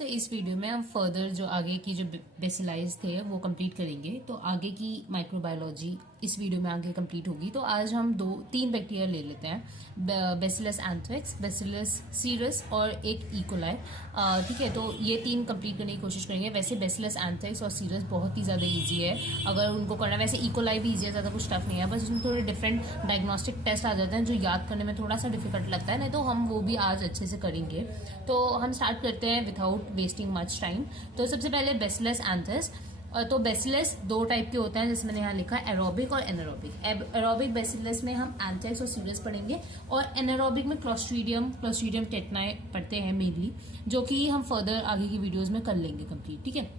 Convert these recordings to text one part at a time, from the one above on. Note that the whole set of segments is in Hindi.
तो इस वीडियो में हम फर्दर जो आगे की जो बेसिलाइज थे वो कंप्लीट करेंगे। तो आगे की माइक्रोबायोलॉजी इस वीडियो में आगे कंप्लीट होगी। तो आज हम तीन बैक्टीरिया ले लेते हैं, बेसिलस एंथ्रेक्स, बेसिलस सीरस और एक इकोलाई। ठीक है, तो ये तीन कंप्लीट करने की कोशिश करेंगे। वैसे बेसिलस एंथ्रेक्स और सीरस बहुत ही ज़्यादा ईजी है अगर उनको करना। वैसे इकोलाई भी ईजी है, ज़्यादा कुछ टफ नहीं है, बस उसमें थोड़े डिफरेंट डायग्नोस्टिक टेस्ट आ जाते हैं जो याद करने में थोड़ा सा डिफिकल्ट लगता है, नहीं तो हम वो भी आज अच्छे से करेंगे। तो हम स्टार्ट करते हैं विदाउट वेस्टिंग मच टाइम। तो सबसे पहले बेसिलस एंथ्रेक्स। तो बेसिलस दो टाइप के होते हैं, जैसे मैंने यहाँ लिखा है एरोबिक और एनारोबिक। एरोबिक बेसिलस में हम एंथ्रेक्स और सीरस पढ़ेंगे और एनारोबिक में क्लोस्ट्रीडियम टेटनाई पढ़ते हैं मेनली, जो कि हम फर्दर आगे की वीडियोस में कर लेंगे कंप्लीट। ठीक है,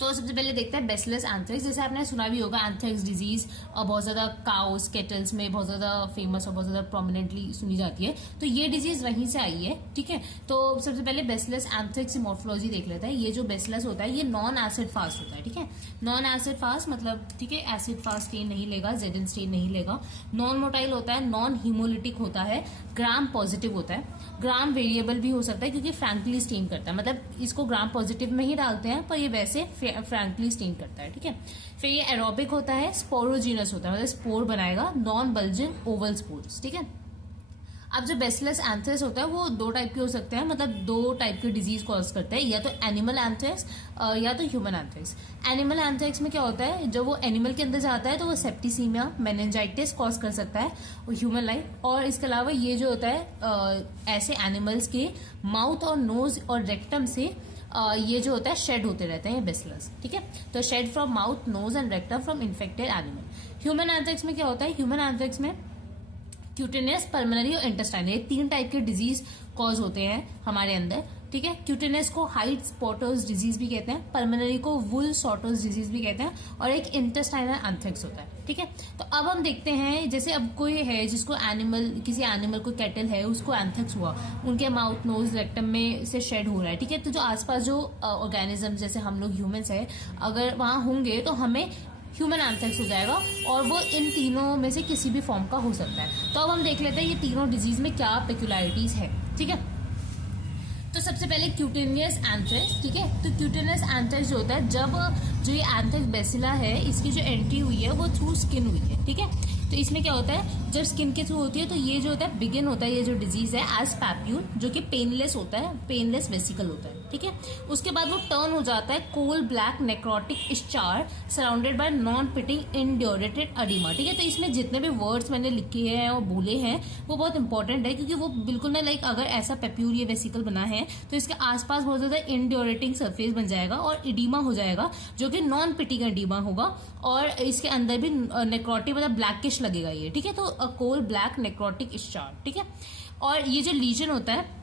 तो सबसे पहले देखते हैं बेसिलस एंथ्रेक्स। जैसे आपने सुना भी होगा एंथ्रेक्स डिजीज और बहुत ज्यादा काउस केटल्स में बहुत ज्यादा फेमस और बहुत ज्यादा प्रोमिनेंटली सुनी जाती है। तो ये डिजीज वहीं से आई है। ठीक है, तो सबसे पहले बेसिलस एंथ्रेक्स की मॉर्फोलॉजी देख लेते हैं। ये जो बेसिलस होता है ये नॉन एसिड फास्ट होता है। ठीक है, नॉन एसिड फास्ट मतलब ठीक है एसिड फास्ट स्टेन नहीं लेगा, जेडन स्टेन नहीं लेगा, नॉन मोटाइल होता है, नॉन हीमोलिटिक होता है, ग्राम पॉजिटिव होता है, ग्राम वेरिएबल भी हो सकता है क्योंकि फ्रैंकली स्टेन करता है, मतलब इसको ग्राम पॉजिटिव में ही डालते हैं पर ये वैसे फ्रैंकली स्टेन करता है। ठीक है, फिर ये एरोबिक होता है, स्पोरोजीनस होता है, मतलब स्पोर बनाएगा, नॉन बल्जिंग ओवल स्पोर्स। ठीक है, अब जो बेसिलस एंथ्रेक्स होता है वो दो टाइप के हो सकते हैं, मतलब दो टाइप के डिजीज कॉज करते हैं, या तो एनिमल एंथ्रेक्स या तो ह्यूमन एंथ्रेक्स। एनिमल एंथ्रेक्स में क्या होता है, जब वो एनिमल के अंदर जाता है तो वो सेप्टिसीमिया, मेनिंजाइटिस कॉज कर सकता है ह्यूमन लाइफ। और इसके अलावा ये जो होता है ऐसे एनिमल्स के माउथ और नोज और रेक्टम से ये जो होता है शेड होते रहते हैं बेसिलस। ठीक है, तो shed from mouth, nose and rectum from infected animal. Human anthrax में क्या होता है, ह्यूमन एंथ्रेक्स में क्यूटेनियस, पल्मोनरी और इंटेस्टाइनल, ये तीन टाइप के डिजीज कॉज होते हैं हमारे अंदर। ठीक है, क्यूटेनियस को हाइट स्पॉटर्स डिजीज भी कहते हैं, पल्मोनरी को वुल सॉटर्स डिजीज भी कहते हैं, और एक इंटेस्टाइनल एंथ्रेक्स होता है। ठीक है, तो अब हम देखते हैं जैसे अब कोई है जिसको किसी एनिमल को कैटल है उसको एंथ्रेक्स हुआ, उनके माउथ, नोज, रेक्टम में से शेड हो रहा है। ठीक है, तो जो आसपास जो ऑर्गेनिज्म जैसे हम लोग ह्यूमंस है अगर वहां होंगे तो हमें ह्यूमन एंथ्रेक्स हो जाएगा, और वो इन तीनों में से किसी भी फॉर्म का हो सकता है। तो अब हम देख लेते हैं ये तीनों डिजीज में क्या पेक्युलरिटीज है। ठीक है, तो सबसे पहले क्यूटेनियस एंथ्रेक्स। ठीक है, तो क्यूटेनियस एंथ्रेक्स जो होता है, जब जो ये एंथ्रेक्स बेसिला है इसकी जो एंट्री हुई है वो थ्रू स्किन हुई है। ठीक है, तो इसमें क्या होता है, जब स्किन के थ्रू होती है तो ये जो होता है बिगिन होता है ये जो डिजीज है एज पैप्यूल, जो कि पेनलेस होता है, पेनलेस वेसिकल होता है। ठीक है, उसके बाद वो टर्न हो जाता है coal black necrotic eschar surrounded by non pitting indurated oedema. ठीक है, तो इसमें जितने भी वर्ड्स मैंने लिखे हैं और बोले हैं वो बहुत इंपॉर्टेंट है, क्योंकि वो बिल्कुल ना लाइक अगर ऐसा पेप्यूल ये वेसिकल बना है तो इसके आसपास बहुत ज्यादा इंड्योरेटिंग सरफेस बन जाएगा और इडीमा हो जाएगा, जो कि नॉन पिटिंग एडीमा होगा, और इसके अंदर भी नेक्रोटिक मतलब ब्लैकिश लगेगा ये। ठीक है, तो कोल ब्लैक नेक्रोटिक स्चार। ठीक है, और ये जो लीजन होता है,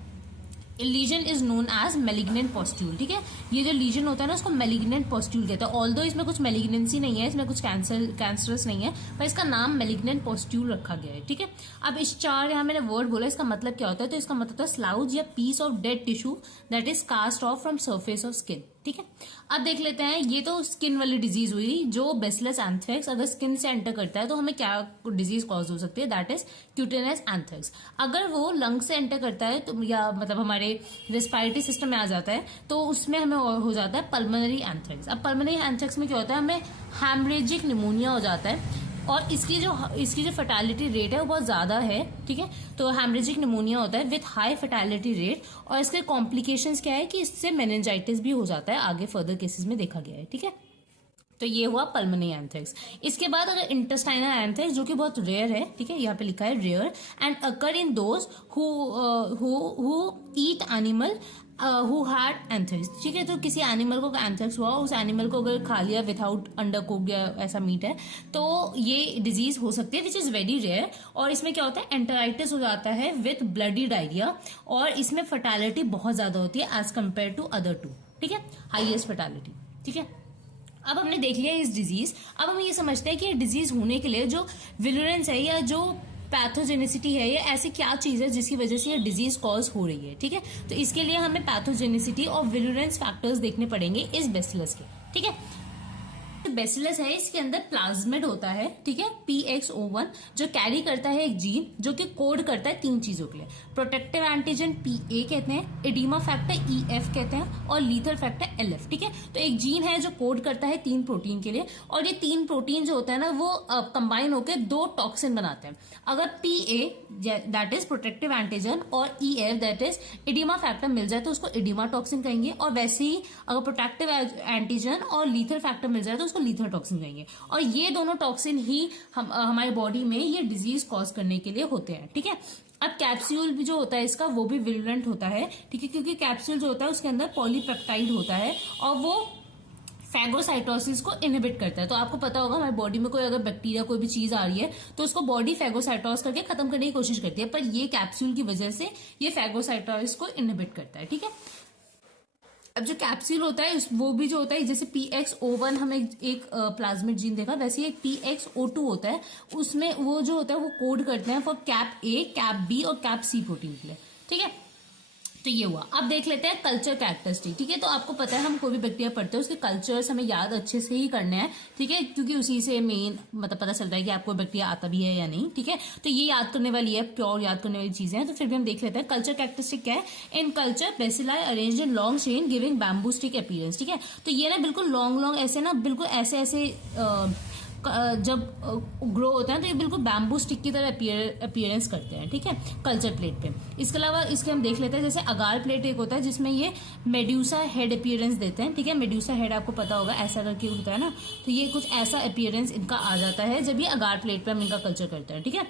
lesion is known as malignant pustule. ठीक है, ये जो लीजन होता है ना उसको मेलिग्नेंट पॉस्ट्यूल कहते हैं। ऑल्दो इसमें कुछ मेलिग्नेंसी नहीं है, इसमें कुछ कैंसरस नहीं है, पर इसका नाम मेलिग्नेंट पॉस्ट्यूल रखा गया है। ठीक है, अब स्चार यहाँ मैंने वर्ड बोला, इसका मतलब क्या होता है, तो इसका मतलब होता है स्लाउज या piece of dead tissue that is cast off from surface of skin. ठीक है, अब देख लेते हैं, ये तो स्किन वाली डिजीज हुई जो बेसिलस एंथ्रेक्स अगर स्किन से एंटर करता है तो हमें क्या डिजीज कॉज हो सकती है, दैट इज क्यूटेनियस एंथ्रेक्स। अगर वो लंग से एंटर करता है तो या मतलब हमारे रेस्पिरेटरी सिस्टम में आ जाता है तो उसमें हमें हो जाता है पल्मोनरी एंथ्रेक्स। अब पल्मोनरी एंथ्रेक्स में क्या होता है, हमें हैमरेजिक निमोनिया हो जाता है, और इसकी जो फर्टालिटी रेट है वो बहुत ज्यादा है। ठीक है, तो हैमरेजिक निमोनिया होता है विथ हाई फर्टालिटी रेट, और इसके कॉम्प्लिकेशंस क्या है कि इससे मेनिंजाइटिस भी हो जाता है, आगे फर्दर केसेस में देखा गया है। ठीक है, तो ये हुआ पल्मोनरी एंथ्रेक्स। इसके बाद अगर इंटेस्टाइनल एंथ्रेक्स, जो कि बहुत रेयर है, ठीक है, यहाँ पे लिखा है rare, and occur in those who eat animal who had anthrax. ठीक है, तो किसी एनिमल को एंथ्रेक्स हुआ, उस एनिमल को अगर खा लिया विदाउट अंडर कुक्ड या ऐसा मीट है तो ये डिजीज हो सकती है, विच इज वेरी रेयर। और इसमें क्या होता है, एंटेराइटिस हो जाता है विथ ब्लडी डायरिया, और इसमें फर्टालिटी बहुत ज्यादा होती है as compare to other two. ठीक है, हाईएस्ट फर्टालिटी। ठीक है, अब हमने देख लिया इस डिजीज। अब हम ये समझते हैं कि डिजीज होने के लिए जो विलुरेंस है या जो पैथोजेनिसिटी है, ये ऐसी क्या चीज है जिसकी वजह से ये डिजीज कॉज हो रही है। ठीक है, तो इसके लिए हमें पैथोजेनिसिटी और विलुरेंस फैक्टर्स देखने पड़ेंगे इस बेसिलस के। ठीक है, बेसिलस है इसके अंदर प्लाज्मिड होता है, ठीक है, PXO1, जो कैरी करता है एक जीन जो कि कोड करता है 3 चीजों के लिए। प्रोटेक्टिव एंटीजन PA कहते हैं, एडिमा फैक्टर EF कहते हैं, और लीथल फैक्टर LF, ठीक है। तो एक जीन है जो कोड करता है 3 प्रोटीन के लिए, और ये 3 प्रोटीन जो होता है ना वो कंबाइन होकर 2 टॉक्सिन बनाते हैं। अगर PA that is protective antigen और EF that is oedema factor मिल जाए तो उसको एडिमा टॉक्सिन कहेंगे, और वैसे ही अगर प्रोटेक्टिव एंटीजन और लीथल फैक्टर मिल जाए तो उसको लीथल टॉक्सिन कहेंगे। और ये दोनों टॉक्सिन ही हमारे बॉडी में ये डिजीज कॉज करने के लिए होते हैं, ठीक है। अब कैप्सूल भी जो होता है इसका वो भी विरुलेंट होता है, ठीक है, क्योंकि कैप्सूल जो होता है उसके अंदर पॉलीपेप्टाइड होता है और वो फैगोसाइटोसिस को इनहिबिट करता है। तो आपको पता होगा हमारी बॉडी में कोई अगर बैक्टीरिया कोई भी चीज आ रही है तो उसको बॉडी फैगोसाइटोस करके खत्म करने की कोशिश करती है, पर ये कैप्सूल की वजह से ये फैगोसाइटोसिस को इनहिबिट करता है, ठीक है। अब जो कैप्सूल होता है वो भी जो होता है, जैसे PXO1 हमें एक प्लाज्मिड जीन देखा, वैसे एक PXO2 होता है, उसमें वो जो होता है वो कोड करते हैं for cap A, cap B और कैप C प्रोटीन के लिए, ठीक है। तो ये हुआ। अब देख लेते हैं कल्चर कैरेक्टरिस्टिक, ठीक है। तो आपको पता है हम कोई भी बैक्टीरिया पढ़ते हैं उसके कल्चर्स हमें याद अच्छे से ही करने हैं, ठीक है, क्योंकि उसी से मेन मतलब पता चलता है कि आपको बैक्टीरिया आता भी है या नहीं, ठीक है। तो ये याद करने वाली है, प्योर याद करने वाली चीजें हैं। तो फिर भी हम देख लेते हैं कल्चर कैरेक्टरिस्टिक क्या है। In culture bacilli arranged in long chain giving bamboo stick appearance, ठीक है। तो ये ना बिल्कुल लॉन्ग ऐसे ना बिल्कुल ऐसे जब ग्रो होता है तो ये बिल्कुल बैम्बू स्टिक की तरह अपीयरेंस करते हैं, ठीक है, कल्चर प्लेट पे। इसके अलावा इसके हम देख लेते हैं जैसे अगार प्लेट एक होता है जिसमें ये मेड्यूसा हेड अपीयरेंस देते हैं, ठीक है। मेड्यूसा हेड आपको पता होगा ऐसा करके होता है ना, तो ये कुछ ऐसा अपीयरेंस इनका आ जाता है जब ये अगार प्लेट पे हम इनका कल्चर करते हैं, ठीक है।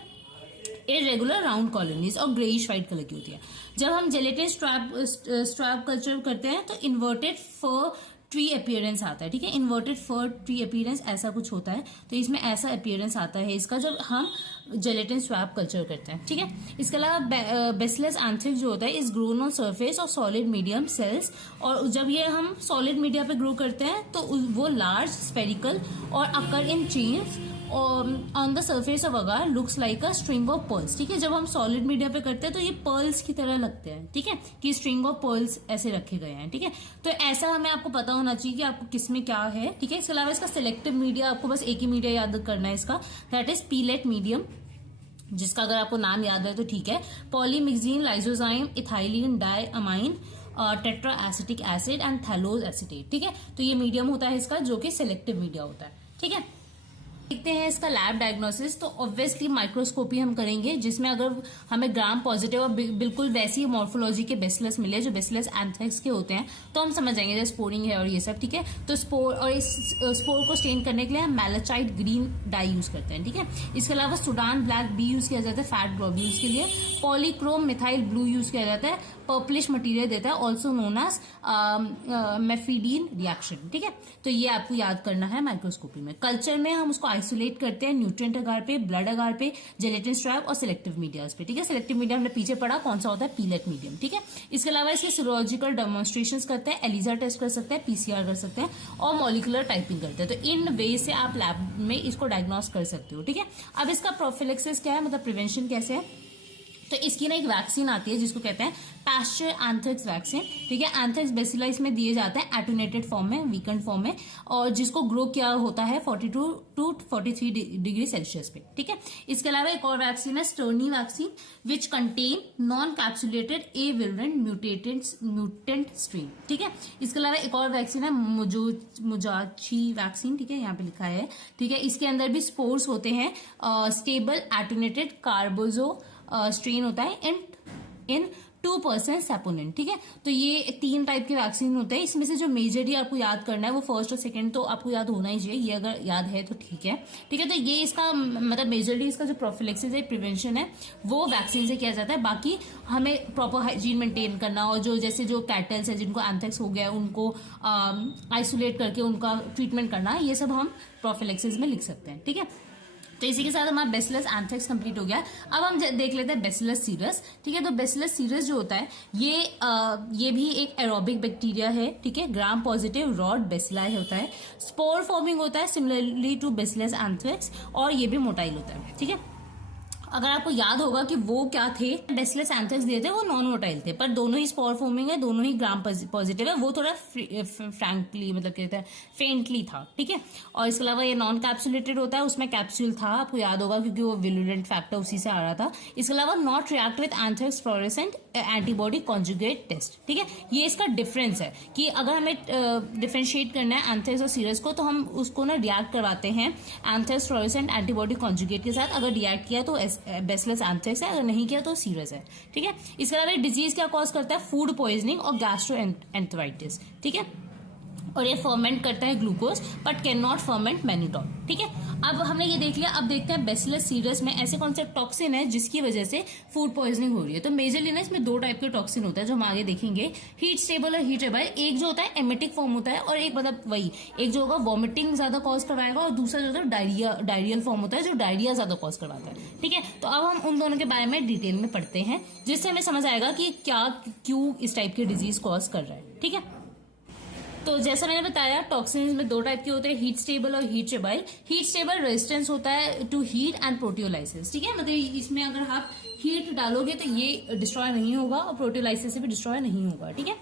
इरेगुलर राउंड कॉलोनीज और ग्रेइश व्हाइट कलर की होती है। जब हम जेलेटिन स्ट्रैप कल्चर करते हैं तो इन्वर्टेड फर ट्री अपीयरेंस आता है, ठीक है। इन्वर्टेड फर ट्री अपीयरेंस ऐसा कुछ होता है, तो इसमें ऐसा अपीयरेंस आता है इसका जब हम जेलेटिन स्वैप कल्चर करते हैं, ठीक है। इसके अलावा बेसिलस एंथ्रेक्स जो होता है is grown on surface of solid medium cells, और जब ये हम सॉलिड मीडिया पे ग्रो करते हैं तो वो लार्ज स्फेरिकल और occur in chains on the surface of agar looks like a string of pearls, ठीक है। जब हम सॉलिड मीडिया पे करते हैं तो ये पर्ल्स की तरह लगते हैं, ठीक है, कि स्ट्रिंग ऑफ पर्ल्स ऐसे रखे गए हैं, ठीक है। तो ऐसा हमें आपको पता होना चाहिए कि आपको किसमें क्या है, ठीक है। इसके अलावा इसका सिलेक्टिव मीडिया, आपको बस एक ही मीडिया याद करना है इसका, दैट इज पीलेट मीडियम, जिसका अगर आपको नाम याद है तो ठीक है। Polymyxin, lysozyme, ethylene diamine, tetra acetic acid and thallous acetate, ठीक है। तो ये मीडियम होता है इसका जो कि सिलेक्टिव मीडिया होता है, ठीक है। देखते हैं इसका लैब डायग्नोसिस। तो ऑब्वियसली माइक्रोस्कोपी हम करेंगे जिसमें अगर हमें ग्राम पॉजिटिव और बिल्कुल वैसी मॉर्फोलॉजी के बेसिलस मिले जो बेसिलस एंथ्रेक्स के होते हैं तो हम समझ जाएंगे जैसे स्पोरिंग है और ये सब, ठीक है। तो स्पोर और इस स्पोर को स्टेन करने के लिए हम मैलाचाइट ग्रीन डाई यूज करते हैं, ठीक है। इसके अलावा सुडान ब्लैक बी यूज किया जाता है फैट ग्लोब्यूल्स के लिए। पॉलीक्रोम मिथाइल ब्लू यूज किया जाता है, पर्पलिश मटेरियल देता है, ऑल्सो नोन एज मेफिडीन रिएक्शन, ठीक है। तो ये आपको याद करना है माइक्रोस्कोपी में। कल्चर में हम उसको आइसोलेट करते हैं न्यूट्रिएंट अगार पे, ब्लड अगार पे, जेलेटिन स्ट्रैप और सिलेक्टिव मीडियाज पे, ठीक है। सिलेक्टिव मीडिया हमने पीछे पढ़ा कौन सा होता है, पीलेट मीडियम, ठीक है। इसके अलावा इसके सीरोलॉजिकल डेमोन्स्ट्रेशंस करते हैं, एलिजा टेस्ट कर सकते हैं, PCR कर सकते हैं और मॉलिकुलर टाइपिंग करते हैं। तो इन वे से आप लैब में इसको डायग्नोस कर सकते हो, ठीक है। अब इसका प्रोफिलेक्सिस क्या है, मतलब प्रिवेंशन कैसे है। तो इसकी ना एक वैक्सीन आती है जिसको कहते हैं पैस्चर एंथ्रेक्स वैक्सीन, ठीक है। एंथ्रेक्स बेसिलस में दिए जाते हैं एटोनेटेड फॉर्म में, वीकेंड फॉर्म में, और जिसको ग्रो किया होता है 42 to 43 डिग्री सेल्सियस पे, ठीक है। इसके अलावा एक और वैक्सीन है Sterne vaccine which contain non capsulated avirulent mutant strain, ठीक है। इसके अलावा एक और वैक्सीन है मुजाची वैक्सीन, ठीक है, यहाँ पे लिखा है, ठीक है। इसके अंदर भी स्पोर्स होते हैं, स्टेबल एटोनेटेड कार्बोजो स्ट्रेन होता है इन 2% सैपोनिन, ठीक है। तो ये 3 टाइप के वैक्सीन होते हैं, इसमें से जो मेजरली आपको याद करना है वो फर्स्ट और सेकंड तो आपको याद होना ही चाहिए, ये अगर याद है तो ठीक है, ठीक है। तो ये इसका मतलब मेजरली इसका जो प्रोफिलेक्सिस है, प्रिवेंशन है, वो वैक्सीन से किया जाता है। बाकी हमें प्रॉपर हाइजीन मेंटेन करना और जो जैसे जो कैटल्स है जिनको एंथ्रेक्स हो गया उनको आइसोलेट करके उनका ट्रीटमेंट करना, ये सब हम प्रोफिलेक्सिस में लिख सकते हैं, ठीक है। तो इसी के साथ हमारा बेसिलस एंथ्रेक्स कंप्लीट हो गया। अब हम देख लेते हैं बेसिलस सीरस, ठीक है। तो बेसिलस सीरस जो होता है ये भी एक एरोबिक बैक्टीरिया है, ठीक है। ग्राम पॉजिटिव रॉड बेसिलाई होता है, स्पोर फॉर्मिंग होता है सिमिलरली टू बेसिलस एंथ्रेक्स, और ये भी मोटाइल होता है, ठीक है। अगर आपको याद होगा कि वो क्या थे, बेसिलस एंथ्रेक्स दिए थे वो नॉन मोटाइल थे, पर दोनों ही स्पोर फॉर्मिंग है, दोनों ही ग्राम पॉजिटिव है, वो थोड़ा फ्रैंकली मतलब कहते हैं फेंटली था, ठीक है। और इसके अलावा ये नॉन कैप्सुलेटेड होता है, उसमें कैप्सूल था, आपको याद होगा क्योंकि वो विरुलेंट फैक्टर उसी से आ रहा था। इसके अलावा not react with anthrax fluorescent antibody conjugate test, ठीक है। ये इसका डिफरेंस है कि अगर हमें डिफरेंशिएट करना है एंथ्रेक्स और सीरस को, तो हम उसको ना रिएक्ट करवाते हैं एंथ्रेक्स फ्लोरेसेंट एंटीबॉडी कॉन्जुगेट के साथ। अगर रिएक्ट किया तो बेसिलस एंथ्रेक्स है, अगर नहीं किया तो सीरस है, ठीक है। इसके अलावा डिजीज क्या कॉज करता है, फूड पॉइजनिंग और गैस्ट्रोएंटेराइटिस, ठीक है। और ये फर्मेंट करता है glucose but can not ferment mannitol, ठीक है। अब हमने ये देख लिया, अब देखते हैं बेसिलस सीरस में ऐसे कौन से टॉक्सिन है जिसकी वजह से फूड पॉइजनिंग हो रही है। तो मेजरली ना इसमें दो टाइप के टॉक्सिन होता है जो हम आगे देखेंगे, हीट स्टेबल और हीट एबाइल। एक जो होता है एमेटिक फॉर्म होता है, और एक मतलब वही एक जो होगा वॉमिटिंग ज्यादा कॉज करवाएगा, और दूसरा जो होता है डायरियल फॉर्म होता है जो डायरिया ज्यादा कॉज करवाता है, ठीक है। तो अब हम उन दोनों के बारे में डिटेल में पढ़ते हैं, जिससे हमें समझ आएगा कि क्या क्यों इस टाइप की डिजीज कॉज कर रहा है, ठीक है। तो जैसा मैंने बताया टॉक्सिन्स में दो टाइप के होते हैं, हीट स्टेबल और हीट एबाइल। हीट स्टेबल रेजिस्टेंस होता है टू हीट एंड प्रोटियोलाइसिस, ठीक है। मतलब इसमें अगर आप हीट डालोगे तो ये डिस्ट्रॉय नहीं होगा, और प्रोटियोलाइसिस से भी डिस्ट्रॉय नहीं होगा, ठीक है।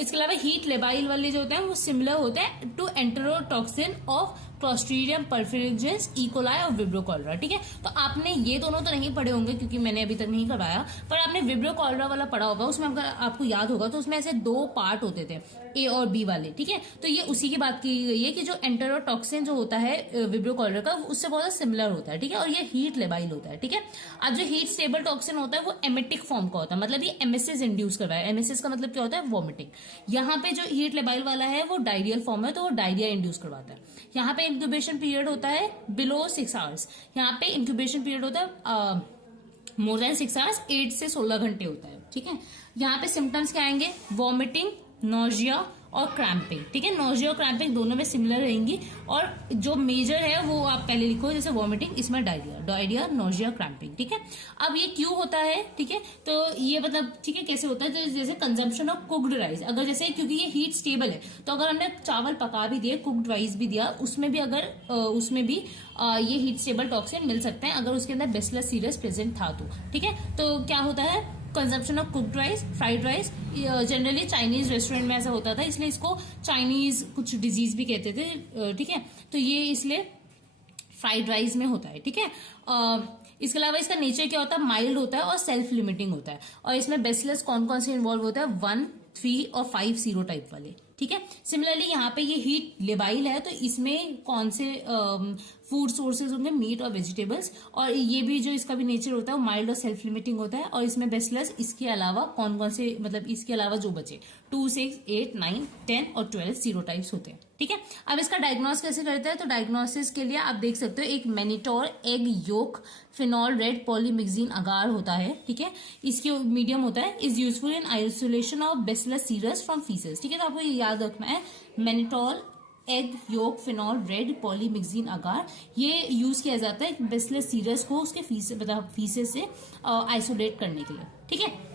इसके अलावा हीट लेबाइल वाले जो होते हैं वो सिमिलर होते हैं to enterotoxin of Clostridium perfringens, E coli और विब्रो कॉलरा, ठीक है। तो आपने ये दोनों तो नहीं पढ़े होंगे क्योंकि मैंने अभी तक नहीं करवाया, पर आपने विब्रो कॉलरा वाला पढ़ा होगा। उसमें अगर आपको याद होगा तो उसमें ऐसे दो पार्ट होते थे, ए और बी वाले, ठीक है। तो ये उसी की बात की गई है कि जो एंटेरोटॉक्सिन जो होता है विब्रो कॉलरा का, उससे बहुत सिमिलर होता है, ठीक है। और ये हीट लेबाइल होता है, ठीक है। अब जो हीट स्टेबल टॉक्सिन होता है वो एमेटिक फॉर्म का होता है, मतलब ये एमएसएस इंड्यूस कर रहा है। एमएसएस का मतलब क्या होता है, वॉमिटिंग। यहाँ पे जो हीट लेबाइल वाला है वो डायरियल फॉर्म है, तो वो डायरिया इंड्यूस करवाता है। यहाँ पे इंक्यूबेशन पीरियड होता है बिलो 6 आवर्स, यहाँ पे इंक्यूबेशन पीरियड होता है मोर देन 6 आवर्स, 8 से 16 घंटे होता है, ठीक है। यहाँ पे सिम्टम्स क्या आएंगे, वॉमिटिंग, नोजिया और क्रैम्पिंग, ठीक है। नोजिया और क्रैम्पिंग दोनों में सिमिलर रहेंगी, और जो मेजर है वो आप पहले लिखो, जैसे वॉमिटिंग, इसमें डायरिया, नोजिया, क्रैम्पिंग, ठीक है। अब ये क्यों होता है, ठीक है। तो ये मतलब ठीक है कैसे होता है, तो जैसे कंजम्पशन ऑफ कुक्ड राइस, अगर जैसे क्योंकि ये हीट स्टेबल है, तो अगर हमने चावल पका भी दिए, कुक्ड राइस भी दिया, उसमें भी अगर उसमें भी ये हीट स्टेबल टॉक्सिन मिल सकते हैं अगर उसके अंदर बेसिलस सीरस प्रेजेंट था तो, ठीक है। तो क्या होता है, consumption of cooked rice, fried rice, generally Chinese restaurant में ऐसा होता था, इसलिए इसको चाइनीज कुछ डिजीज भी कहते थे, ठीक है। तो ये इसलिए फ्राइड राइस में होता है, ठीक है। इसके अलावा इसका नेचर क्या होता है, माइल्ड होता है और सेल्फ लिमिटिंग होता है, और इसमें बेसिलस कौन कौन से इन्वॉल्व होता है, 1, 3 और 5 सीरोटाइप वाले, ठीक है। सिमिलरली यहाँ पे ये हीट लेबाइल है, तो इसमें कौन से फूड सोर्सेज होंगे, मीट और वेजिटेबल्स, और ये भी जो इसका भी नेचर होता है वो माइल्ड और सेल्फ लिमिटिंग होता है। और इसमें बेसिलस इसके अलावा कौन कौन से, मतलब इसके अलावा जो बचे 2, 6, 8, 9, 10 और 12 सीरोटाइप्स होते हैं, ठीक है। अब इसका डायग्नोस कैसे करते हैं, तो डायग्नोसिस के लिए आप देख सकते हो एक mannitol egg yolk phenol red polymyxin agar होता है, ठीक है। इसके मीडियम होता है, is useful in isolation of Bacillus cereus from faeces, ठीक है। तो आपको ये याद रखना है, mannitol egg yolk phenol red polymyxin agar, ये यूज किया जाता है बेसिलस सीरस को उसके फीसेस से आइसोलेट करने के लिए, ठीक है।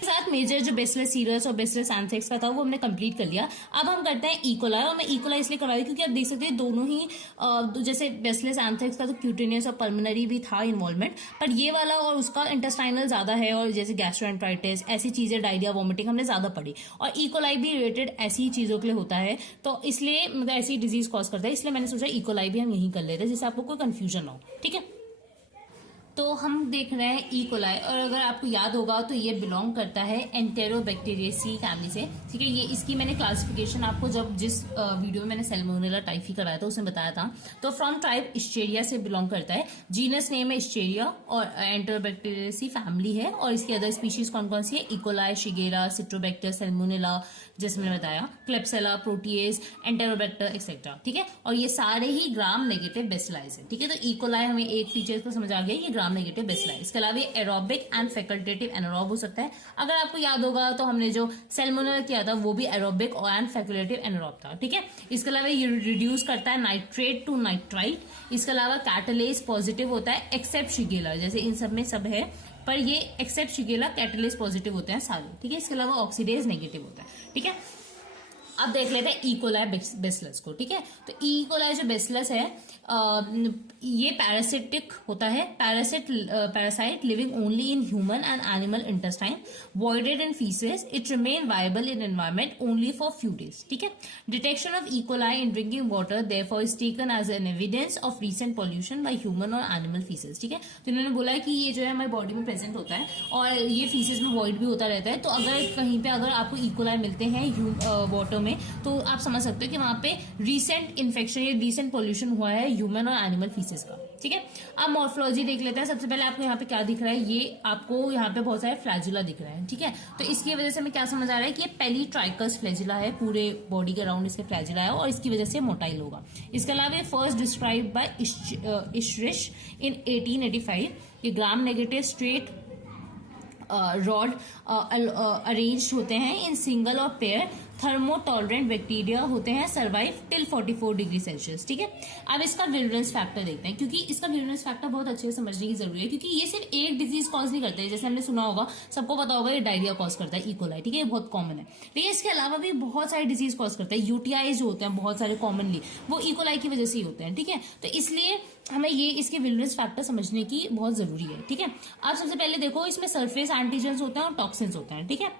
साथ मेजर जो बेसिलस सीरस और बेसिलस एंथ्रेक्स का था वो हमने कंप्लीट कर लिया। अब हम करते हैं इकोलाई, और मैं इकोलाई इसलिए करवाई क्योंकि आप देख सकते हैं दोनों ही जैसे बेसिलस एंथ्रेक्स का तो क्यूटेनियस और पल्मोनरी भी था इन्वॉल्वमेंट, पर ये वाला और उसका इंटेस्टाइनल ज्यादा है, और जैसे गैस्ट्रोएंटेराइटिस ऐसी चीजें, डायरिया, वॉमिटिंग हमने ज्यादा पढ़ी, और इकोलाई भी रिलेटेड ऐसी चीजों के लिए होता है, तो इसलिए मतलब ऐसी डिजीज कॉज करता है, इसलिए मैंने सोचा इकोलाई भी हम यही कर लेते हैं जिससे आपको कोई कंफ्यूजन ना हो, ठीक है। तो हम देख रहे हैं इकोलाई, और अगर आपको याद होगा तो ये बिलोंग करता है एंटेरोबैक्टीरियेसी फैमिली से, ठीक है। ये इसकी मैंने क्लासिफिकेशन आपको जब जिस वीडियो में मैंने सैल्मोनेला टाइफी कराया था उसमें बताया था। तो फ्रॉम ट्राइब इस्चेरिया से बिलोंग करता है, जीनस नेम है इस्चेरिया, और एंटेरोबैक्टीरियेसी फैमिली है, और इसकी अदर स्पीशीज कौन कौन सी है, इकोलाई, शिगेरा, सिट्रोबैक्टर, सैल्मोनेला, जैसे मैंने बताया, क्लेप्सेला, प्रोटीएज, एंटेरोबैक्टर एक्सेट्रा, ठीक है। और ये सारे ही ग्राम नेगेटिव बेसिलाई है, ठीक है। तो इकोलाई हमें एक फीचर को समझ आ गया, ये ग्राम नेगेटिव बेसिलाई। इसके अलावा एरोबिक एंड फैकल्टेटिव एनारोब हो सकता है। अगर आपको याद होगा तो हमने जो सैल्मोनेला किया था वो भी एरोबिक एंड फैकल्टेटिव एनारोब था, ठीक है। इसके अलावा ये रिड्यूस करता है नाइट्रेट टू नाइट्राइट। इसके अलावा कैटलेज पॉजिटिव होता है एक्सेप्ट शिगेला, जैसे इन सब में सब है, पर ये एक्सेप्ट शिगेला कैटलेज पॉजिटिव होते हैं सारे, ठीक है। इसके अलावा ऑक्सीडेज नेगेटिव होता है, ठीक है। अब देख लेते हैं इकोलाई बेसिलस को, ठीक है। तो इकोलाई जो बेसिलस है ये पैरासिटिक होता है, parasite living only in human and animal intestine, voided in faeces, it remain viable in environment only for few days, ठीक है। Detection of E coli in drinking water therefore is taken as an evidence of recent pollution by human और एनिमल फीसेस, ठीक है। तो इन्होंने बोला है कि ये जो है हमारी बॉडी में प्रेजेंट होता है और ये फीसेस में वॉइड भी होता रहता है। तो अगर कहीं पे अगर आपको इकोलाई मिलते हैं वाटर में, तो आप समझ सकते हो कि वहां पे रीसेंट इन्फेक्शन या रीसेंट पॉल्यूशन हुआ है ह्यूमन और एनिमल फीसेस का, ठीक है। अब मॉर्फोलॉजी देख लेते हैं। सबसे पहले आपको यहाँ पे क्या दिख रहा है, ये आपको यहाँ पे बहुत सारे फ्लैजुला दिख रहे हैं, ठीक है। तो इसकी वजह से हमें क्या समझ आ रहा है कि ये पेलीट्राइकस फ्लैजुला है, पूरे बॉडी के अराउंड इसके फ्लैजुला है और इसकी वजह से मोटाइल होगा। इसके अलावा ये फर्स्ट डिस्क्राइब बाय इशरिश इन 1885। ये gram negative straight rod arranged होते हैं इन सिंगल और पेयर, थर्मोटॉलरेंट बैक्टीरिया होते हैं, सर्वाइव टिल 44 डिग्री सेल्सियस, ठीक है। अब इसका विरुलेंस फैक्टर देखते हैं, क्योंकि इसका विरुलेंस फैक्टर बहुत अच्छे से समझने की जरूरी है, क्योंकि ये सिर्फ एक डिजीज कॉज नहीं करते। जैसे हमने सुना होगा, सबको पता होगा ये डायरिया कॉज करता है इकोलाई, ठीक है, ये बहुत कॉमन है। लेकिन इसके अलावा भी बहुत सारे डिजीज कॉज करता है। यूटीआई जो होते हैं बहुत सारे कॉमनली, वो इकोलाई की वजह से ही होते हैं, ठीक है। तो इसलिए हमें ये इसके विरुलेंस फैक्टर समझने की बहुत जरूरी है, ठीक है। अब सबसे पहले देखो, इसमें सरफेस एंटीजन होते हैं और टॉक्सिन्स होते हैं, ठीक है।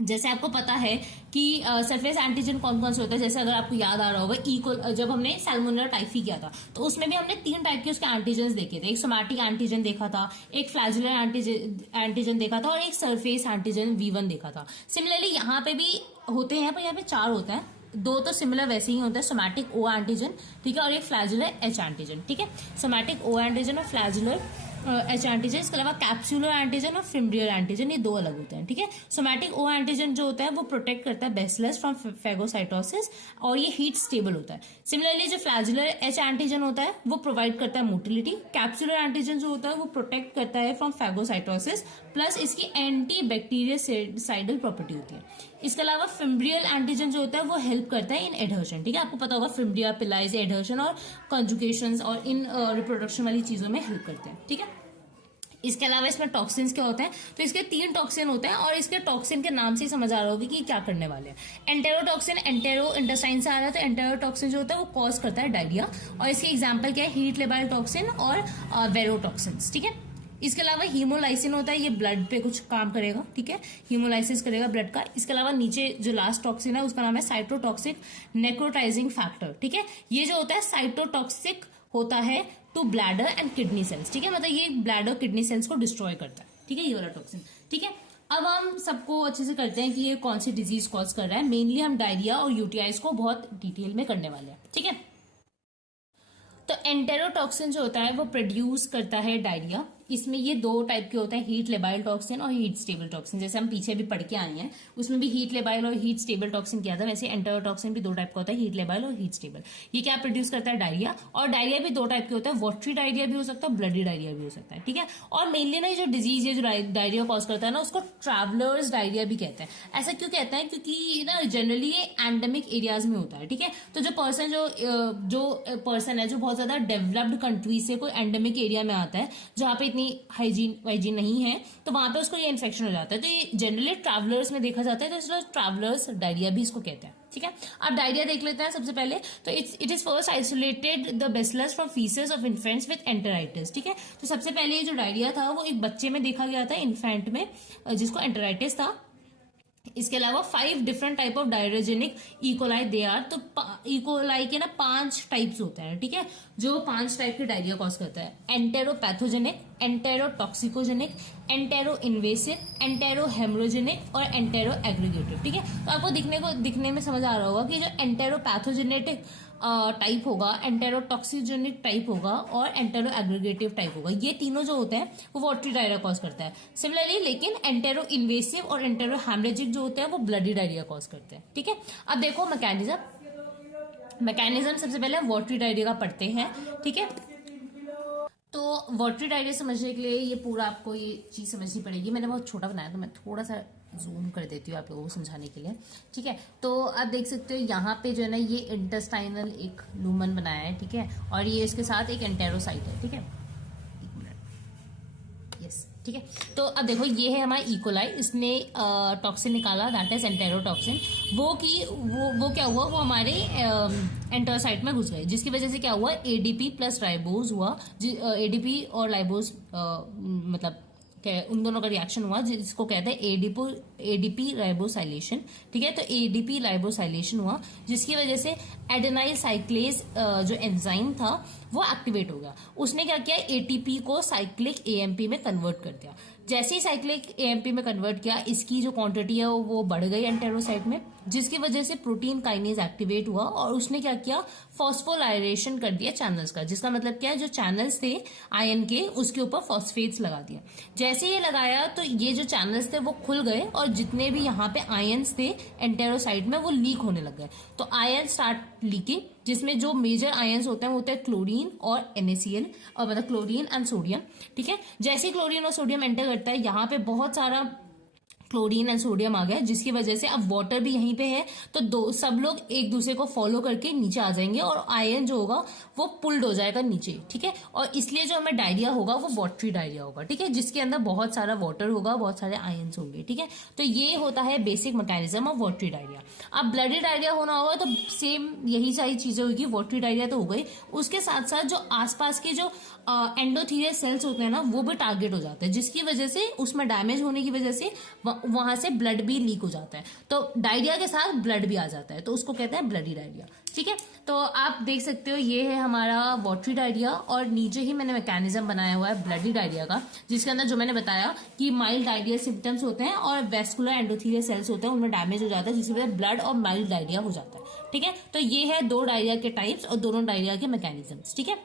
जैसे आपको पता है कि सरफेस एंटीजन कौन कौन से होता है, जैसे अगर आपको याद आ रहा होगा जब हमने सैल्मोनेला टाइफी किया था, तो उसमें भी हमने 3 टाइप के उसके एंटीजन देखे थे। एक सोमैटिक एंटीजन देखा था, एक फ्लैजुलर एंटीजन देखा था और एक सरफेस एंटीजन V1 देखा था। सिमिलरली यहाँ पे भी होते हैं, पर यहाँ पे 4 होते हैं। 2 तो सिमिलर वैसे ही होता है, सोमैटिक O एंटीजन, ठीक है, और एक फ्लैजुलर H एंटीजन, ठीक है। सोमैटिक O एंटीजन और फ्लैजुलर H एंटीजन, इसके अलावा कैप्सुलर एंटीजन और फिम्ब्रियल एंटीजन, ये 2 अलग होते हैं, ठीक है। सोमैटिक O एंटीजन जो होता है वो प्रोटेक्ट करता है बेसिलस फ्रॉम फेगोसाइटोसिस और ये हीट स्टेबल होता है। सिमिलरली जो फ्लैजुलर H एंटीजन होता है वो प्रोवाइड करता है मोटिलिटी। कैप्सुलर एंटीजन जो होता है वो प्रोटेक्ट करता है फ्रॉम फेगोसाइटोसिस, प्लस इसकी एंटी बैक्टीरियासाइडल प्रॉपर्टी होती है। इसके अलावा फिम्ब्रियल एंटीजन जो होता है वो हेल्प करता है इन एडहर्शन, ठीक है। आपको पता होगा फिम्ब्रिया पिलाइज एडहर्शन और कंजुगेशन और इन रिप्रोडक्शन वाली चीजों में हेल्प करते हैं, ठीक है। इसके अलावा इसमें टॉक्सिन्स क्या होते हैं, तो इसके 3 टॉक्सिन होते हैं और इसके टॉक्सिन के नाम से ही समझ आ रहा होगा कि क्या करने वाले हैं। एंटेरोटॉक्सिन एंटेरो इंटेस्टाइन से आ रहा है, तो एंटेरोटॉक्सिन जो होता है वो कॉज करता है डायरिया, और इसके एग्जाम्पल क्या है, हीट लेबाइल टॉक्सिन और वेरोटॉक्सिन्स, ठीक है। इसके अलावा हीमोलाइसिन होता है, ये ब्लड पे कुछ काम करेगा, ठीक है, हीमोलाइसिस करेगा ब्लड का। इसके अलावा नीचे जो लास्ट टॉक्सिन है उसका नाम है साइटोटॉक्सिक नेक्रोटाइजिंग फैक्टर, ठीक है। ये जो होता है साइटोटॉक्सिक होता है to bladder and kidney cells, ठीक है, मतलब ये ब्लैडर किडनी सेल्स को डिस्ट्रॉय करता है, ठीक है, ये वाला टॉक्सिन, ठीक है। अब हम सबको अच्छे से करते हैं कि ये कौन सी डिजीज कॉज कर रहा है। मेनली हम डायरिया और यूटीआईज को बहुत डिटेल में करने वाले हैं, ठीक है। तो एंटेरोटॉक्सिन जो होता है वो प्रोड्यूस करता है डायरिया। इसमें ये 2 टाइप के होते हैं, हीट लेबाइल टॉक्सिन और हीट स्टेबल टॉक्सिन। जैसे हम पीछे भी पढ़ के आए हैं, उसमें भी हीट लेबाइल और हीट स्टेबल टॉक्सिन किया था, वैसे एंटेरोटॉक्सिन भी 2 टाइप का होता है, हीट लेबाइल और हीट स्टेबल। ये क्या प्रोड्यूस करता है, डायरिया। और डायरिया भी 2 टाइप के होता है, वाटरी डायरिया भी हो सकता है, ब्लडी डायरिया भी हो सकता है, ठीक है। और मेनली ना जो डिजीज है जो डायरिया कॉज करता है ना, उसको ट्रैवलर्स डायरिया भी कहते हैं। ऐसा क्यों कहते हैं, क्योंकि ना जनरली ये एंडेमिक एरियाज में होता है, ठीक है। तो जो पर्सन है जो बहुत ज्यादा डेवलप्ड कंट्री से कोई एंडेमिक एरिया में आता है जहां पे इतनी हाइजीन नहीं है, तो वहां पे उसको ये इन्फेक्शन हो जाता है। तो ये जनरली ट्रैवलर्स में देखा जाता है, तो इसलिए ट्रैवलर्स डायरिया भी इसको कहते हैं, ठीक है। अब डायरिया देख लेते हैं सबसे पहले। तो it is first isolated the bacillus from faeces of infants with enteritis, ठीक है। तो सबसे पहले ये जो डायरिया था वो एक बच्चे में देखा गया था, इन्फेंट में, जिसको एंटेराइटिस था। इसके अलावा 5 different type of diarrheagenic E coli they are. तो इकोलाई के ना 5 टाइप्स होते हैं, ठीक है, जो 5 टाइप के डायरिया कॉज करता है। एंटेरोपैथोजेनिक, एंटेरोटॉक्सिकोजेनिक, एंटेरो इन्वेसिव, एंटेरो हेमरोजेनिक और एंटेरो एग्रीगेटिव, ठीक है। तो आपको दिखने में समझ आ रहा होगा कि जो एंटेरोपैथोजेनेटिक टाइप होगा, एंटेरोटॉक्सिजेनिक टाइप होगा और एंटेरो एग्रीगेटिव टाइप होगा, ये तीनों जो होते हैं वो वाटरी डायरिया कॉज करता है। सिमिलरली लेकिन एंटेरो इन्वेसिव और एंटेरो हेमरेजिक जो होते हैं वो ब्लडी डायरिया कॉज करते हैं, ठीक है। अब देखो मैकेनिज्म सबसे पहले वाटरी डायरिया का पढ़ते हैं, ठीक है। तो वाटरी डायरिया समझने के लिए ये पूरा आपको ये चीज समझनी पड़ेगी। मैंने बहुत छोटा बनाया तो मैं थोड़ा सा जूम कर देती हूँ आप लोगों को समझाने के लिए, ठीक है। तो आप देख सकते हो यहाँ पे जो है ना ये इंटेस्टाइनल एक लूमन बनाया है, ठीक है, और ये इसके साथ एक एंटेरोसाइट है, ठीक है, 1 मिनट, यस, ठीक है। तो अब देखो ये है हमारा इकोलाई, इसने टॉक्सिन निकाला, दैट इज एंटेरोटॉक्सिन। वो क्या हुआ, वो हमारे एंटरोसाइट में घुस गए, जिसकी वजह से क्या हुआ, एडीपी प्लस राइबोज हुआ। एडीपी और राइबोज मतलब उन दोनों का रिएक्शन हुआ, जिसको कहते हैं एडीपी राइबोसाइलेशन। ठीक है, तो एडीपी राइबोसाइलेशन हुआ, जिसकी वजह से एडेनाइल साइक्लेज जो एंजाइम था वो एक्टिवेट हो गया। उसने क्या किया, एटीपी को साइक्लिक एएमपी में कन्वर्ट कर दिया। जैसे ही साइक्लिक एएमपी में कन्वर्ट किया, इसकी जो क्वांटिटी है वो बढ़ गई एंटेरोसाइट में, जिसकी वजह से प्रोटीन काइनेज एक्टिवेट हुआ और उसने क्या किया, फॉस्फोलाइरेशन कर दिया चैनल्स का। जिसका मतलब क्या है, जो चैनल्स थे आयन के, उसके ऊपर फॉस्फेट्स लगा दिया। जैसे ये लगाया तो ये जो चैनल्स थे वो खुल गए और जितने भी यहाँ पे आयन्स थे एंटेरोसाइट में वो लीक होने लग गए। तो आयन स्टार्ट लीकिंग, जिसमें जो मेजर आयन्स होते हैं वो होते हैं क्लोरीन और NaCl, और मतलब क्लोरीन एंड सोडियम। ठीक है, जैसे ही क्लोरीन और सोडियम एंटर करता है, यहाँ पे बहुत सारा क्लोरीन एंड सोडियम आ गया, जिसकी वजह से अब वाटर भी यहीं पे है, तो सब लोग एक दूसरे को फॉलो करके नीचे आ जाएंगे और आयन जो होगा वो पुल्ड हो जाएगा नीचे। ठीक है, और इसलिए जो हमें डायरिया होगा वो वाटरी डायरिया होगा। ठीक है, जिसके अंदर बहुत सारा वाटर होगा, बहुत सारे आयन्स होंगे। ठीक है, तो ये होता है basic mechanism of watery diarrhoea. अब ब्लडी डायरिया होना होगा तो सेम यही सारी चीजें होगी। वाटरी डायरिया तो हो गई, उसके साथ साथ जो आसपास के जो एंडोथीलियल सेल्स होते हैं ना, वो भी टारगेट हो जाते हैं, जिसकी वजह से उसमें डैमेज होने की वजह से वहां से ब्लड भी लीक हो जाता है। तो डायरिया के साथ ब्लड भी आ जाता है, तो उसको कहते हैं ब्लडी डायरिया। ठीक है, तो आप देख सकते हो ये है हमारा वाटरी डायरिया, और नीचे ही मैंने मैकेनिज्म बनाया हुआ है ब्लडी डायरिया का, जिसके अंदर जो मैंने बताया कि माइल्ड डायरिया सिम्टम्स होते हैं और वेस्कुलर एंडोथीलियल सेल्स होते हैं, उनमें डैमेज हो जाता है, जिसकी वजह से ब्लड और माइल्ड डायरिया हो जाता है। ठीक है, तो ये है दो डायरिया के टाइप्स और दोनों डायरिया के मैकेनिज्म्स। ठीक है,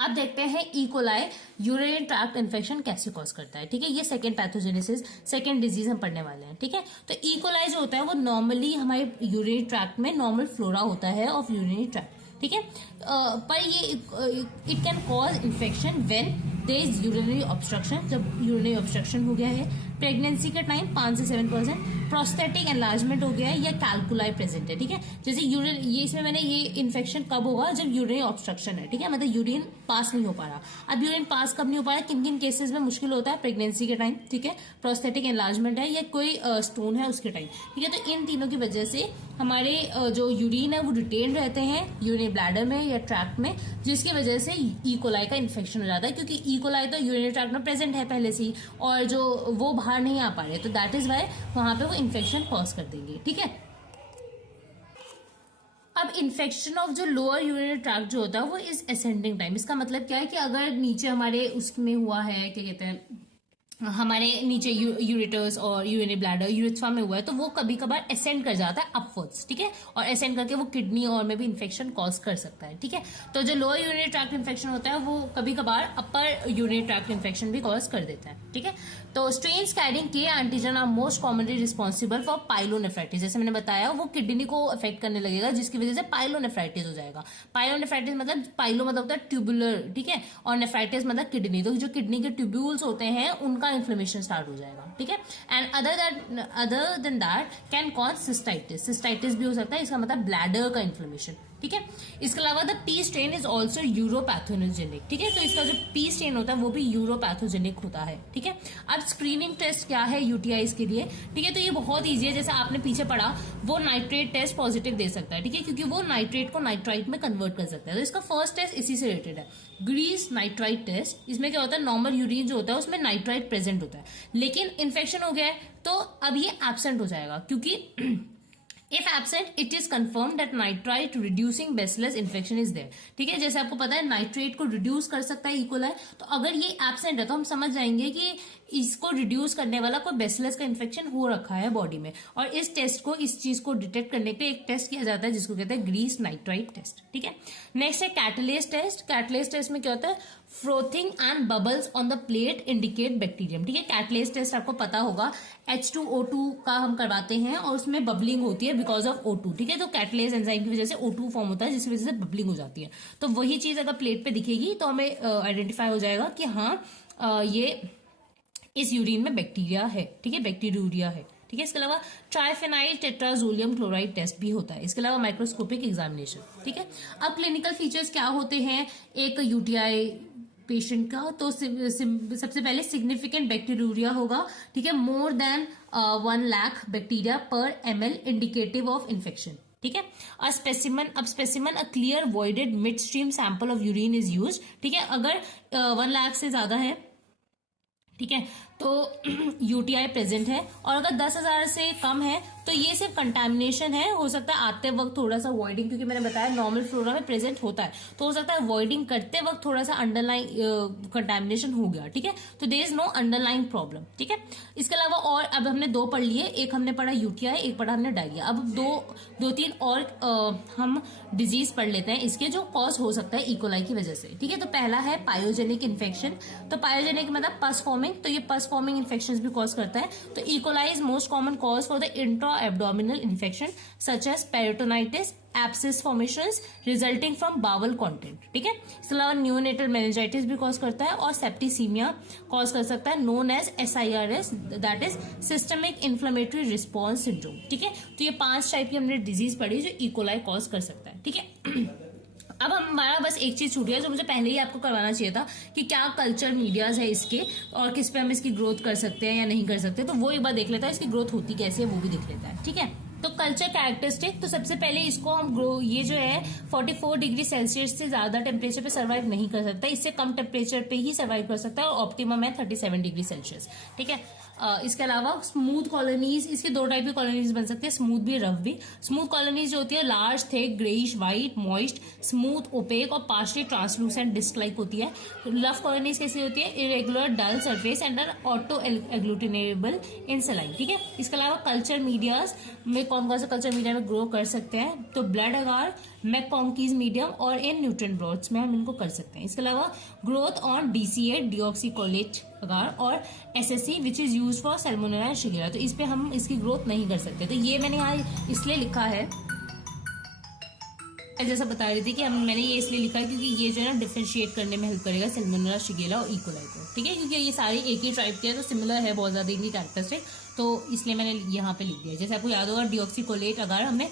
अब देखते हैं इकोलाई यूरिनरी ट्रैक्ट इन्फेक्शन कैसे कॉज करता है। ठीक है, ये सेकंड पैथोजेनेसिस, सेकंड डिजीज हम पढ़ने वाले हैं। ठीक है, तो इकोलाई जो होता है वो नॉर्मली हमारे यूरिनरी ट्रैक्ट में नॉर्मल फ्लोरा होता है ऑफ यूरिनरी ट्रैक्ट। ठीक है, पर ये it can cause infection when there is urinary obstruction, जब यूरिनरी ऑब्स्ट्रक्शन हो गया है, प्रेगनेंसी के टाइम 5 से 7%, प्रोस्टेटिक एनलार्जमेंट हो गया है या कैल्कुलाई प्रेजेंट है। ठीक है, जैसे यूरिन, ये इसमें मैंने ये इन्फेक्शन कब होगा, जब यूरिन ऑब्स्ट्रक्शन है। ठीक है, मतलब यूरिन पास नहीं हो पा रहा। अब यूरिन पास कब नहीं हो पा रहा, किन किन केसेस में मुश्किल होता है, प्रेगनेंसी के टाइम, ठीक है, प्रोस्टेटिक एनलार्जमेंट है या कोई स्टोन है उसके टाइम। ठीक है, तो इन तीनों की वजह से हमारे जो यूरिन है वो रिटेन रहते हैं यूरिनरी ब्लैडर में या ट्रैक्ट में, जिसकी वजह से इकोलाई का इन्फेक्शन हो जाता है, क्योंकि इकोलाई तो यूरिनरी ट्रैक्ट में प्रेजेंट है पहले से ही, और जो वो बाहर नहीं आ पा रहे, तो दैट इज वाई वहां पे वो इन्फेक्शन कॉज कर देंगे। ठीक है, अब इन्फेक्शन ऑफ जो लोअर यूरिनरी ट्रैक्ट जो होता है वो इज असेंडिंग टाइम। इसका मतलब क्या है कि अगर नीचे हमारे उसमें हुआ है, क्या कहते हैं, हमारे नीचे यूरेटर्स और यूरिनरी ब्लैडर यूरिथ्मा में हुआ है, तो वो कभी कभार असेंड कर जाता है अपवर्ड्स। ठीक है, और असेंड करके वो किडनी और में भी इन्फेक्शन कॉज कर सकता है। ठीक है, तो जो लोअर यूरिनरी ट्रैक्ट इन्फेक्शन होता है वो कभी कभार अपर यूरिनरी ट्रैक्ट इन्फेक्शन भी कॉज कर देता है। ठीक है, तो स्ट्रेन्स कैरिंग के antigen are most commonly responsible for pyelonephritis. जैसे मैंने बताया, वो किडनी को अफेक्ट करने लगेगा, जिसकी वजह से पाइलोनेफ्राइटिस हो जाएगा। पाइलोनेफ्राइटिस मतलब, पाइलो मतलब होता है ट्यूबुलर, ठीक है, और नेफ्राइटिस मतलब किडनी, तो जो किडनी के ट्यूब्यूल्स होते हैं उनका इन्फ्लेमेशन स्टार्ट हो जाएगा। ठीक है, and other than that can cause cystitis. Cystitis भी हो सकता है, इसका मतलब ब्लैडर का इन्फ्लेमेशन। ठीक है, इसके अलावा the P strain is also uropathogenic. ठीक है, तो इसका जो पी स्ट्रेन होता है वो भी यूरोपैथोजेनिक होता है। ठीक है, अब स्क्रीनिंग टेस्ट क्या है यूटीआईज के लिए। ठीक है, तो ये बहुत ईजी है, जैसे आपने पीछे पढ़ा, वो नाइट्रेट टेस्ट पॉजिटिव दे सकता है। ठीक है, क्योंकि वो नाइट्रेट को नाइट्राइट में कन्वर्ट कर सकता है। तो इसका फर्स्ट टेस्ट इसी से रिलेटेड है, ग्रीस नाइट्राइट टेस्ट। इसमें क्या होता है, नॉर्मल यूरिन जो होता है उसमें नाइट्राइट प्रेजेंट होता है, लेकिन इन्फेक्शन हो गया है तो अब ये एब्सेंट हो जाएगा, क्योंकि If absent, it is confirmed that nitrite reducing bacillus infection is there. ठीक है, जैसे आपको पता है नाइट्रेट को रिड्यूस कर सकता है इकोलाई, तो अगर ये एब्सेंट है तो हम समझ जाएंगे कि इसको रिड्यूस करने वाला कोई बेसिलस का इन्फेक्शन हो रखा है बॉडी में। और इस टेस्ट को, इस चीज को डिटेक्ट करने के लिए एक टेस्ट किया जाता है जिसको कहते हैं ग्रीस नाइट्राइट टेस्ट। ठीक है, नेक्स्ट है कैटलेस टेस्ट। कैटलेस टेस्ट में क्या होता है, frothing and bubbles on the plate indicate bacterium. ठीक है, कैटलेस टेस्ट आपको पता होगा, H2O2 का हम करवाते हैं और उसमें बबलिंग होती है बिकॉज ऑफ O2। ठीक है, तो कैटलेस एंजाइम की वजह से O2 फॉर्म होता है, जिसकी वजह से बबलिंग हो जाती है। तो वही चीज अगर प्लेट पे दिखेगी तो हमें आइडेंटिफाई हो जाएगा कि हाँ ये इस यूरिन में बैक्टीरिया है। ठीक है, बैक्टीरिया है। ठीक है, इसके अलावा ट्राइफेनाइल टेट्राजोलियम क्लोराइड टेस्ट भी होता है। इसके अलावा माइक्रोस्कोपिक एग्जामिनेशन। ठीक है, अब क्लिनिकल फीचर्स क्या होते हैं, एक यूटीआई पेशेंट का, तो सबसे पहले सिग्निफिकेंट बैक्टीरिया होगा, ठीक है, मोर देन 1 लाख बैक्टीरिया पर ml इंडिकेटिव ऑफ इन्फेक्शन, ठीक है। अब specimen a clear voided mid stream sample of urine is use, ठीक है। अगर 1 लाख से ज्यादा है, ठीक है, तो यूटीआई प्रेजेंट है, और अगर 10,000 से कम है तो ये सिर्फ कंटामिनेशन है, हो सकता है आते वक्त थोड़ा सा वॉइडिंग, क्योंकि मैंने बताया नॉर्मल फ्लोरा में प्रेजेंट होता है, तो हो सकता है वॉइडिंग करते वक्त थोड़ा सा अंडरलाइन कंटामिनेशन हो गया, ठीक है, तो there is no underline problem, ठीक है। इसके अलावा और अब हमने 2 पढ़ लिए, एक हमने पढ़ा यूटीआई, एक पढ़ा हमने डायरिया। अब दो तीन और हम डिजीज पढ़ लेते हैं इसके, जो कॉज हो सकता है इकोलाई की वजह से, ठीक है। तो पहला है पायोजेनिक इन्फेक्शन। तो पायोजेनिक मतलब पस फॉर्मिंग, तो ये पस फॉर्मिंग इन्फेक्शन भी कॉज करता है। तो E coli is most common cause for the intra abdominal infection such as peritonitis, abscess formations resulting from bowel content, ठीक है। इसके अलावा न्यूनेटल मेनिंजाइटिस भी कॉज करता है, और सेप्टिसीमिया कॉज कर सकता है, known as SIRS, that is systemic inflammatory response syndrome, ठीक है। तो ये 5 टाइप की हमने डिजीज पढ़ी जो इकोलाई कॉज कर सकता है, ठीक है। अब हमारा बस एक चीज छूट गया जो मुझे पहले ही आपको करवाना चाहिए था, कि क्या कल्चर मीडियाज है इसके, और किस पे हम इसकी ग्रोथ कर सकते हैं या नहीं कर सकते, तो वो एक बार देख लेता है, इसकी ग्रोथ होती कैसे है वो भी देख लेता है, ठीक है। तो कल्चर कैरेक्टरिस्टिक, तो सबसे पहले इसको हम ये जो है 44 डिग्री सेल्सियस से ज्यादा टेम्परेचर पे सर्वाइव नहीं कर सकता, इससे कम टेम्परेचर पे ही सर्वाइव कर सकता है, और ऑप्टिमम है 37 डिग्री सेल्सियस, ठीक है। इसके अलावा स्मूथ कॉलोनीज, इसके 2 टाइप की कॉलोनीज बन सकती है, स्मूथ भी रफ भी। स्मूथ कॉलोनीज जो होती है large thick greyish white moist smooth opaque और पार्शली ट्रांसलूसेंट डिस्क लाइक होती है। रफ कॉलोनीज कैसी होती है, irregular dull surface and auto agglutinable in saline, ठीक है। इसके अलावा कल्चर मीडियाज में कौन से कल्चर मीडिया में ग्रो कर सकते हैं, तो ब्लड अगार, मैककॉन्कीज मीडियम और इन न्यूट्रिएंट ब्रॉड्स में हम इनको कर सकते हैं। इसके अलावा growth on DCA deoxycholate agar और SSC which is use for Salmonella Shigella, तो इस पे हम इसकी ग्रोथ नहीं कर सकते। तो ये मैंने यहाँ इसलिए लिखा है, जैसा बता रही थी कि मैंने ये इसलिए लिखा है क्योंकि ये जो है ना डिफरेंशिएट करने में हेल्प करेगा सैल्मोनेला शिगेरा और इकोलाई को, ठीक है, क्योंकि ये सारी एक ही टाइप के हैं, तो सिमिलर है बहुत ज्यादा इनकी कैरेक्टरिस्टिक, तो इसलिए मैंने यहाँ पे लिख दिया। जैसे आपको याद होगा डिऑक्सीकोलेट अगर हमने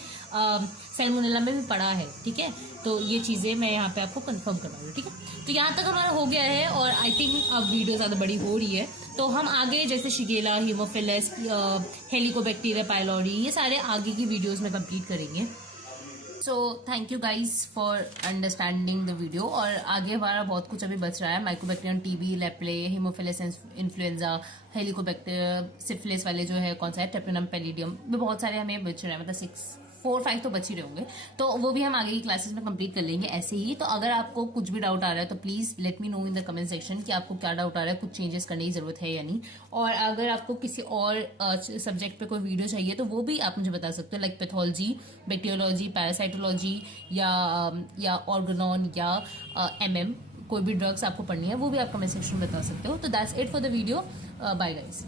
सैल्मोनेला में भी पढ़ा है, ठीक है, तो ये चीजें मैं यहाँ पे आपको कंफर्म करवा रही हूँ, ठीक है। तो यहाँ तक हमारा हो गया है, और आई थिंक अब वीडियो ज्यादा बड़ी हो रही है, तो हम आगे जैसे शिगेला, हीमोफिलस, हेलिकोबैक्टीरिया पाइलोरी, ये सारे आगे की वीडियोज में कंप्लीट करेंगे। So thank you guys for understanding the video, और आगे हमारा बहुत कुछ अभी बच रहा है, Mycobacterium TB, leprae, Haemophilus influenzae, Helicobacter, syphilis वाले जो है कौन सा है, टेप्टोनम पैलिडियम, बहुत सारे हमें बच रहे हैं, मतलब 4-5 तो बच ही रहे होंगे, तो वो भी हम आगे की क्लासेस में कंप्लीट कर लेंगे ऐसे ही। तो अगर आपको कुछ भी डाउट आ रहा है तो please let me know in the comment section कि आपको क्या डाउट आ रहा है, कुछ चेंजेस करने की जरूरत है या नहीं, और अगर आपको किसी और सब्जेक्ट पे कोई वीडियो चाहिए तो वो भी आप मुझे बता सकते हो, लाइक पैथोलॉजी, बैक्टीरियोलॉजी, पैरासाइटोलॉजी या ऑर्गेनॉन या MM, कोई भी ड्रग्स आपको पढ़नी है वो भी आप कमेंट सेक्शन में बता सकते हो। तो that's it for the video, bye guys.